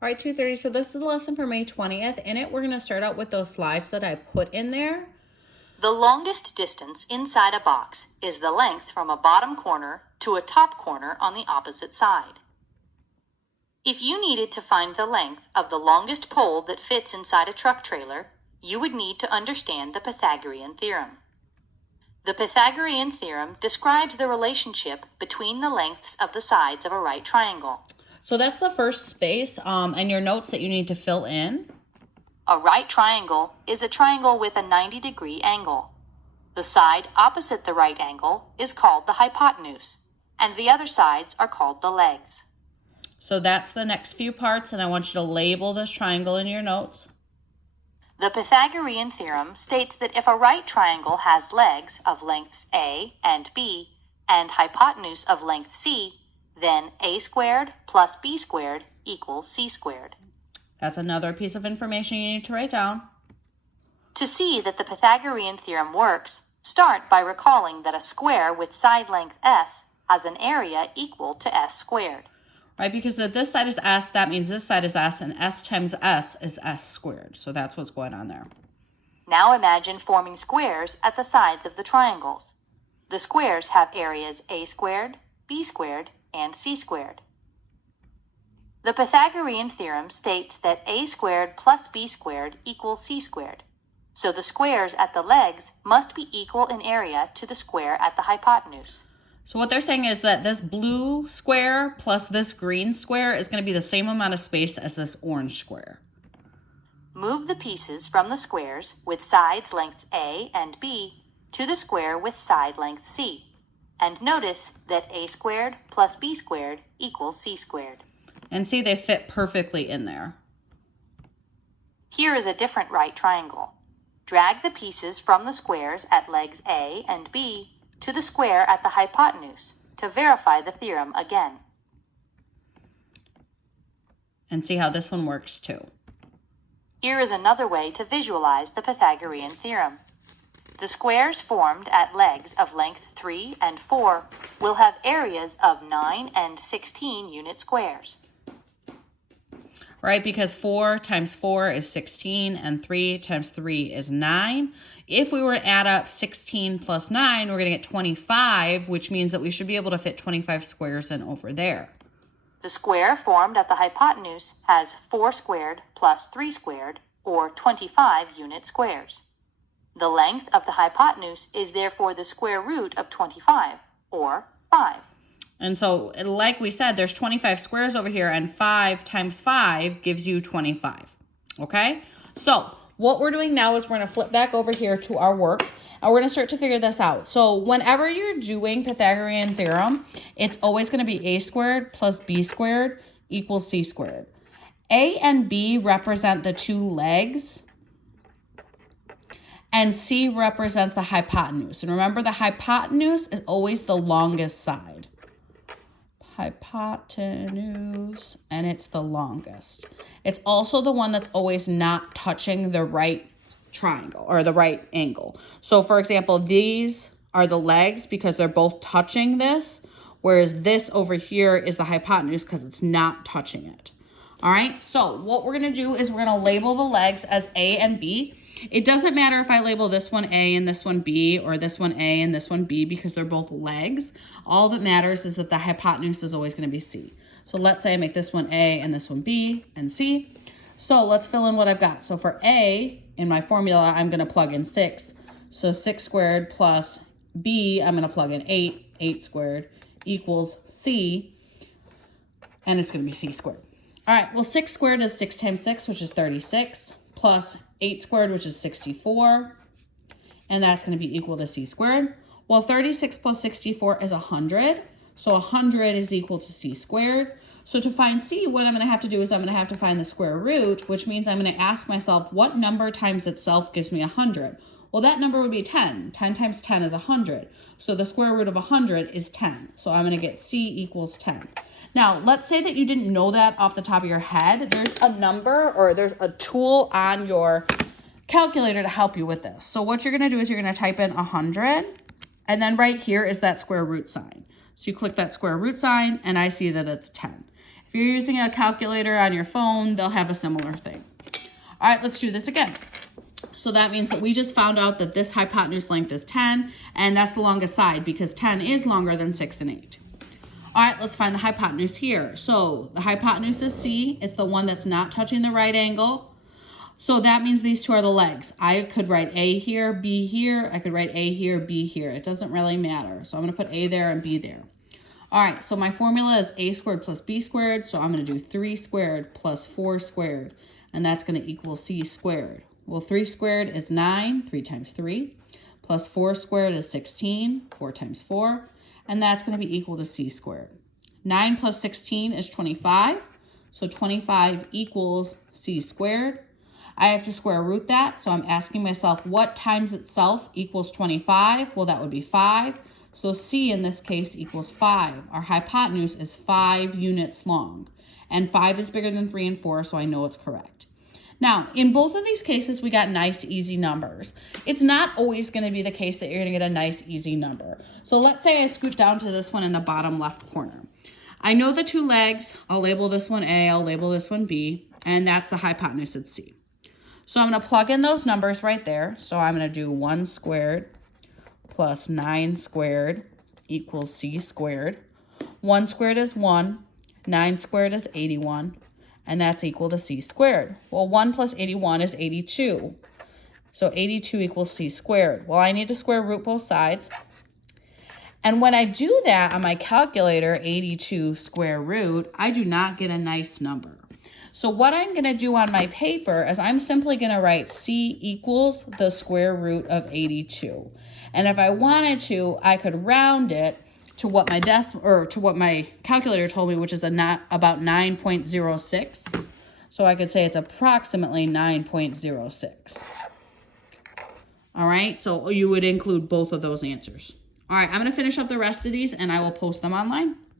All right, 2:30. So this is the lesson for May 20th. In it, we're going to start out with those slides that I put in there. The longest distance inside a box is the length from a bottom corner to a top corner on the opposite side. If you needed to find the length of the longest pole that fits inside a truck trailer, you would need to understand the Pythagorean theorem. The Pythagorean theorem describes the relationship between the lengths of the sides of a right triangle. So that's the first space and your notes that you need to fill in. A right triangle is a triangle with a 90-degree angle. The side opposite the right angle is called the hypotenuse, and the other sides are called the legs. So that's the next few parts, and I want you to label this triangle in your notes. The Pythagorean theorem states that if a right triangle has legs of lengths A and B and hypotenuse of length C, then A squared plus B squared equals C squared. That's another piece of information you need to write down. To see that the Pythagorean theorem works, start by recalling that a square with side length S has an area equal to S squared. Right, because if this side is S, that means this side is S, and S times S is S squared. So that's what's going on there. Now imagine forming squares at the sides of the triangles. The squares have areas A squared, B squared, and C squared. The Pythagorean theorem states that A squared plus B squared equals C squared. So the squares at the legs must be equal in area to the square at the hypotenuse. So what they're saying is that this blue square plus this green square is going to be the same amount of space as this orange square. Move the pieces from the squares with sides lengths A and B to the square with side length C. And notice that A squared plus B squared equals C squared. And see, they fit perfectly in there. Here is a different right triangle. Drag the pieces from the squares at legs A and B to the square at the hypotenuse to verify the theorem again. And see how this one works too. Here is another way to visualize the Pythagorean theorem. The squares formed at legs of length 3 and 4 will have areas of 9 and 16 unit squares. Right, because 4 times 4 is 16 and 3 times 3 is 9. If we were to add up 16 plus 9, we're going to get 25, which means that we should be able to fit 25 squares in over there. The square formed at the hypotenuse has 4 squared plus 3 squared, or 25 unit squares. The length of the hypotenuse is therefore the square root of 25, or 5. And so, like we said, there's 25 squares over here, and 5 times 5 gives you 25, okay? So, what we're doing now is we're going to flip back over here to our work, and we're going to start to figure this out. So, whenever you're doing Pythagorean theorem, it's always going to be A squared plus B squared equals C squared. A and B represent the two legs, and C represents the hypotenuse. And remember, the hypotenuse is always the longest side. Hypotenuse, and it's the longest. It's also the one that's always not touching the right triangle or the right angle. So for example, these are the legs because they're both touching this, whereas this over here is the hypotenuse because it's not touching it. All right, so what we're gonna do is we're gonna label the legs as A and B. It doesn't matter if I label this one A and this one B, or this one A and this one B, because they're both legs. All that matters is that the hypotenuse is always going to be C. So let's say I make this one A and this one B and C. So let's fill in what I've got. So for A, in my formula, I'm going to plug in 6. So 6 squared plus B, I'm going to plug in 8. 8 squared equals C, and it's going to be C squared. All right, well, 6 squared is 6 times 6, which is 36, plus 8 squared, which is 64, and that's going to be equal to C squared. Well, 36 plus 64 is 100, so 100 is equal to C squared. So to find C, what I'm going to have to do is I'm going to have to find the square root, which means I'm going to ask myself, what number times itself gives me 100? Well, that number would be 10. 10 times 10 is 100. So the square root of 100 is 10. So I'm going to get C equals 10. Now, let's say that you didn't know that off the top of your head. There's a number or there's a tool on your calculator to help you with this. So what you're going to do is you're going to type in 100, and then right here is that square root sign. So you click that square root sign, and I see that it's 10. If you're using a calculator on your phone, they'll have a similar thing. All right, let's do this again. So that means that we just found out that this hypotenuse length is 10, and that's the longest side because 10 is longer than 6 and 8. All right, let's find the hypotenuse here. So the hypotenuse is C. It's the one that's not touching the right angle. So that means these two are the legs. I could write A here, B here. I could write A here, B here. It doesn't really matter. So I'm going to put A there and B there. All right, so my formula is A squared plus B squared. So I'm going to do 3 squared plus 4 squared, and that's going to equal C squared. Well, 3 squared is 9, 3 times 3, plus 4 squared is 16, 4 times 4, and that's going to be equal to C squared. 9 plus 16 is 25, so 25 equals C squared. I have to square root that, so I'm asking myself what times itself equals 25? Well, that would be 5. So C in this case equals 5. Our hypotenuse is 5 units long, and 5 is bigger than 3 and 4, so I know it's correct. Now, in both of these cases, we got nice, easy numbers. It's not always going to be the case that you're going to get a nice, easy number. So let's say I scoot down to this one in the bottom left corner. I know the two legs. I'll label this one A, I'll label this one B, and that's the hypotenuse at C. So I'm going to plug in those numbers right there. So I'm going to do 1 squared plus 9 squared equals C squared. 1 squared is 1, 9 squared is 81. And that's equal to C squared. Well, 1 plus 81 is 82. So 82 equals C squared. Well, I need to square root both sides. And when I do that on my calculator, 82 square root, I do not get a nice number. So what I'm going to do on my paper is I'm simply going to write C equals the square root of 82. And if I wanted to, I could round it to what my calculator told me, which is about 9.06. So I could say it's approximately 9.06. All right, so you would include both of those answers. All right, I'm going to finish up the rest of these and I will post them online.